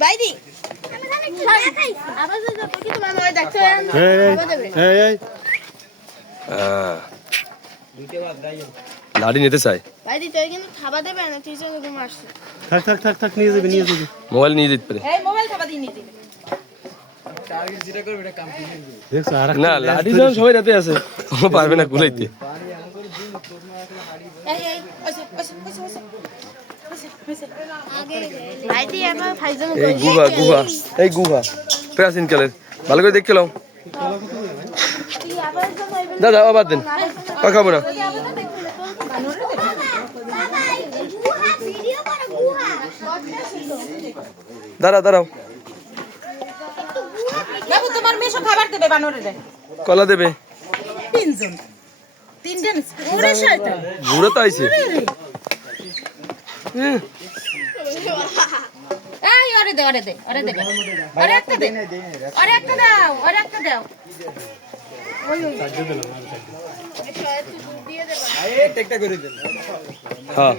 বাইদি আবার তো কি তোমার মনে দেখছো লাড়ি নিতে চাই বাইদি তুই কিন্তু খাবার দেবে না তুই চলে তুমি আসছে থাক নিয়ে যাবে মোবাইল নিয়ে যেতে পারে এই মোবাইল খাবার দিয়ে নিয়ে যাবে না লাড়ি যখন সবাই রাতে আছে ও পারবে না কুলাইতে এই বাইদি এবার ফাইজন এই গুহা প্রাচীন কালের ভালো করে দেখে লাও দাদা আবার দেন খাবো না দাঁড়াও বাবু তোমার মেয়ে সব খাবার দেবে বানরে কলা দেবে তিনজন ওরে শয়তান বুড়ো তো আইছে এই ওরে দে আরে একটা দাও হ্যাঁ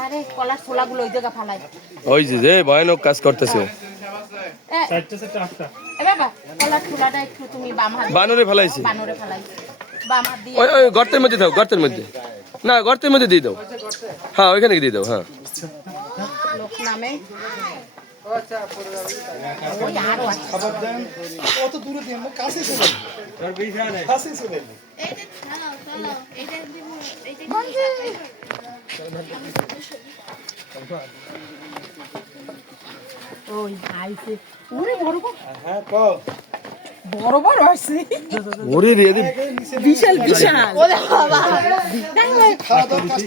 আরে কলার ছোলাগুলো ওই জায়গা ফালাই ওই যে ভয়ানক কাজ করতেছে এ বাবা কলার ছোলাটা একটু তুমি বাম হাত বানরে ফেলাইছে বানরে ফালাই বাম হাত দিয়ে ওই গর্তের মধ্যে দাও গর্তের মধ্যে দিয়ে দাও হ্যাঁ ওইখানে দিয়ে দাও হ্যাঁ লোক নামে কত দূরে দিয়ে কাছে চলে কাছে চলে এই যে হ্যালো এইটা দিব এইটা ওই আইছে ওরে বড় হ্যাঁ কও বড় আছে ওরে রে বিশাল ওরে বাবা খাওয়া দাওয়া